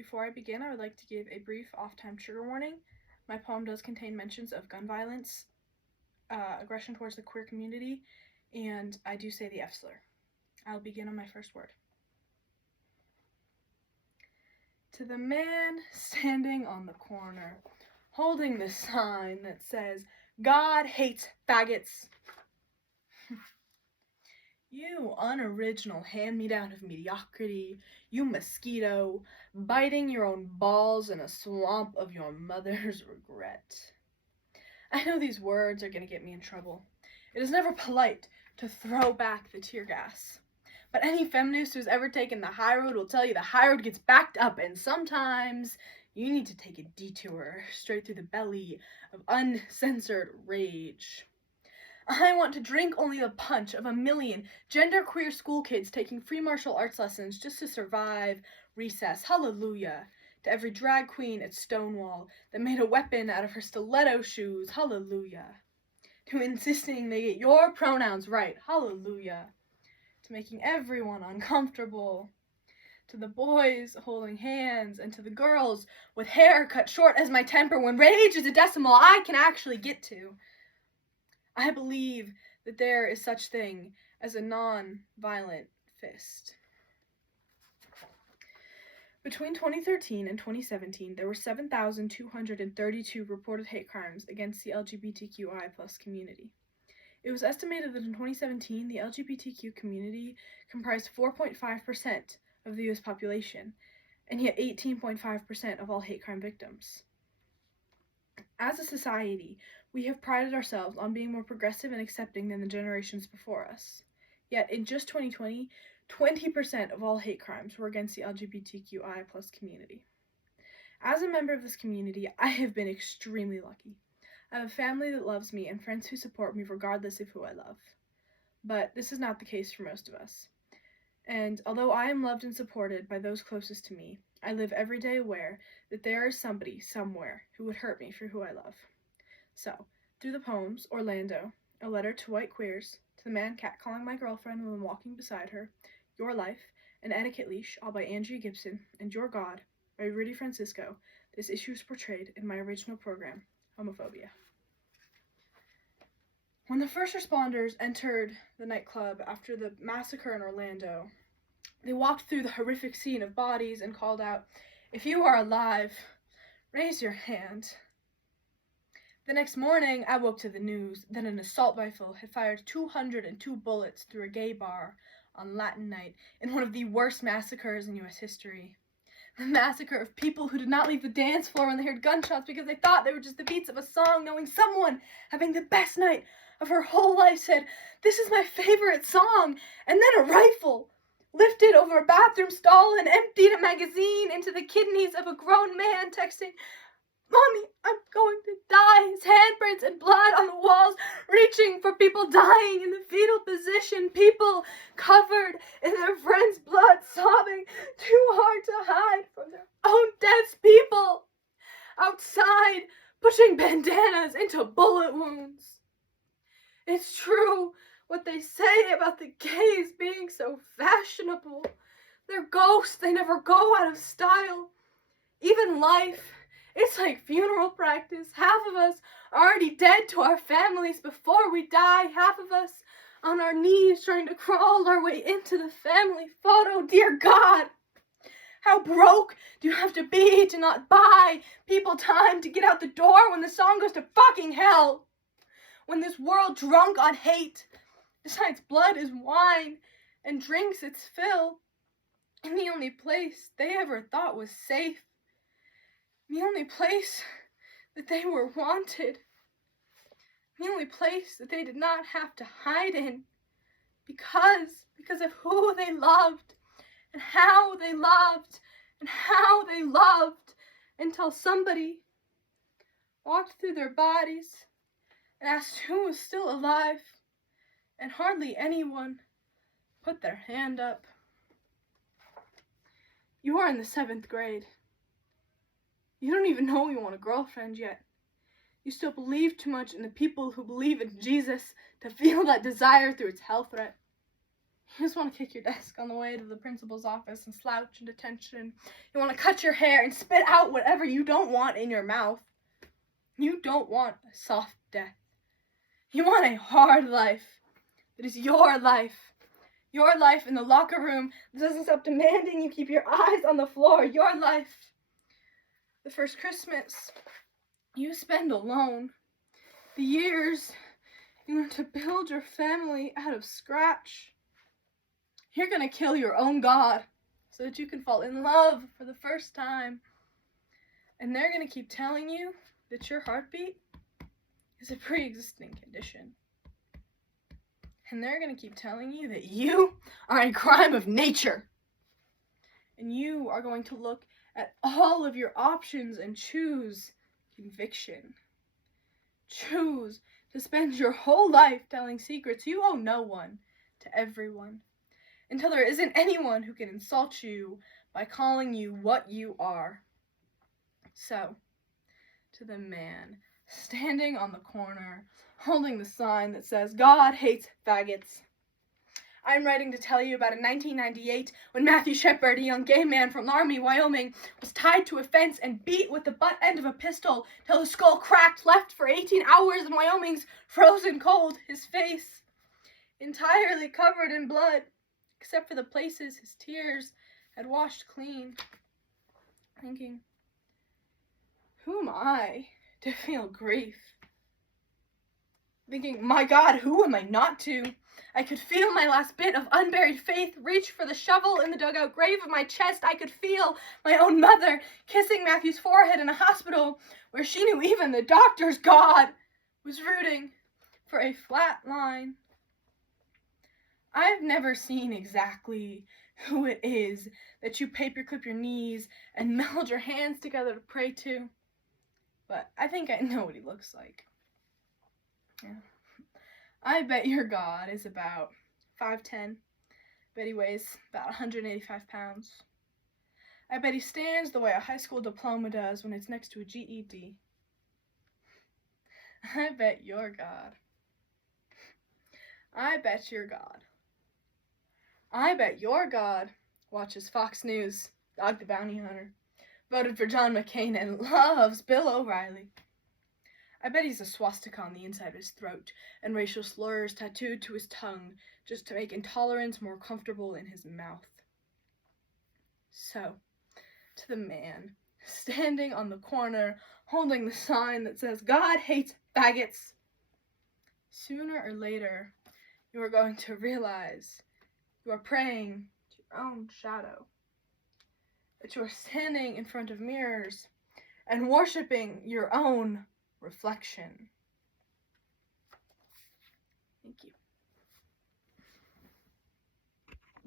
Before I begin, I would like to give a brief off-time trigger warning. My poem does contain mentions of gun violence, aggression towards the queer community, and I do say the F slur. I'll begin on my first word. To the man standing on the corner, holding the sign that says, "God hates faggots." You unoriginal hand-me-down of mediocrity, you mosquito, biting your own balls in a swamp of your mother's regret. I know these words are going to get me in trouble. It is never polite to throw back the tear gas. But any feminist who's ever taken the high road will tell you the high road gets backed up, and sometimes you need to take a detour straight through the belly of uncensored rage. I want to drink only the punch of 1 million genderqueer school kids taking free martial arts lessons just to survive recess. Hallelujah. To every drag queen at Stonewall that made a weapon out of her stiletto shoes. Hallelujah. To insisting they get your pronouns right. Hallelujah. To making everyone uncomfortable. To the boys holding hands, and to the girls with hair cut short as my temper when rage is a decimal I can actually get to. I believe that there is such thing as a non-violent fist. Between 2013 and 2017, there were 7,232 reported hate crimes against the LGBTQI+ community. It was estimated that in 2017, the LGBTQ community comprised 4.5% of the U.S. population, and yet 18.5% of all hate crime victims. As a society, we have prided ourselves on being more progressive and accepting than the generations before us. Yet, in just 2020, 20% of all hate crimes were against the LGBTQI+ community. As a member of this community, I have been extremely lucky. I have a family that loves me and friends who support me regardless of who I love. But this is not the case for most of us. And although I am loved and supported by those closest to me, I live every day aware that there is somebody somewhere who would hurt me for who I love. So, through the poems Orlando, A Letter to White Queers, To the Man Catcalling My Girlfriend When Walking Beside Her, Your Life, and Etiquette Leash, all by Andrea Gibson, and Your God, by Rudy Francisco, this issue is portrayed in my original program, Homophobia. When the first responders entered the nightclub after the massacre in Orlando, they walked through the horrific scene of bodies and called out, "If you are alive, raise your hand." The next morning, I woke to the news that an assault rifle had fired 202 bullets through a gay bar on Latin night in one of the worst massacres in U.S. history. The massacre of people who did not leave the dance floor when they heard gunshots because they thought they were just the beats of a song, knowing someone having the best night of her whole life said, "This is my favorite song," and then a rifle lifted over a bathroom stall and emptied a magazine into the kidneys of a grown man texting, "Mommy, I'm going to die." His handprints and blood on the walls, reaching for people dying in the fetal position, people covered in their friend's blood, sobbing, too hard to hide from their own deaths, people outside pushing bandanas into bullet wounds. It's true what they say about the gays being so fashionable. They're ghosts, they never go out of style. Even life, it's like funeral practice. Half of us are already dead to our families before we die. Half of us on our knees trying to crawl our way into the family photo. Dear God, how broke do you have to be to not buy people time to get out the door when the song goes to fucking hell? When this world drunk on hate decides blood is wine and drinks its fill in the only place they ever thought was safe, the only place that they were wanted, the only place that they did not have to hide in because of who they loved and how they loved and how they loved, until somebody walked through their bodies and asked who was still alive, and hardly anyone put their hand up. You are in the 7th grade. You don't even know you want a girlfriend yet. You still believe too much in the people who believe in Jesus to feel that desire through its hell threat. You just want to kick your desk on the way to the principal's office and slouch into detention. You want to cut your hair and spit out whatever you don't want in your mouth. You don't want a soft death. You want a hard life. It is your life. Your life in the locker room that doesn't stop demanding you keep your eyes on the floor. Your life. The first Christmas you spend alone. The years you learn to build your family out of scratch. You're going to kill your own God so that you can fall in love for the first time. And they're going to keep telling you that your heartbeat is a pre-existing condition. And they're going to keep telling you that you are a crime of nature. And you are going to look at all of your options and choose conviction. Choose to spend your whole life telling secrets you owe no one to everyone. Until there isn't anyone who can insult you by calling you what you are. So, to the man standing on the corner, holding the sign that says, God hates faggots. I'm writing to tell you about in 1998 when Matthew Shepard, a young gay man from Laramie, Wyoming, was tied to a fence and beat with the butt end of a pistol till his skull cracked, left for 18 hours in Wyoming's frozen cold, his face entirely covered in blood, except for the places his tears had washed clean. Thinking, who am I to feel grief? Thinking, my God, who am I not to? I could feel my last bit of unburied faith reach for the shovel in the dugout grave of my chest. I could feel my own mother kissing Matthew's forehead in a hospital where she knew even the doctor's God was rooting for a flat line. I've never seen exactly who it is that you paperclip your knees and meld your hands together to pray to, but I think I know what he looks like. Yeah. I bet your God is about 5'10". Bet he weighs about 185 pounds. I bet he stands the way a high school diploma does when it's next to a GED. I bet your God. I bet your God. I bet your God watches Fox News, Dog the Bounty Hunter, voted for John McCain, and loves Bill O'Reilly. I bet he's a swastika on the inside of his throat and racial slurs tattooed to his tongue just to make intolerance more comfortable in his mouth. So, to the man standing on the corner holding the sign that says, God hates faggots, sooner or later you are going to realize you are praying to your own shadow, that you are standing in front of mirrors and worshiping your own reflection. Thank you.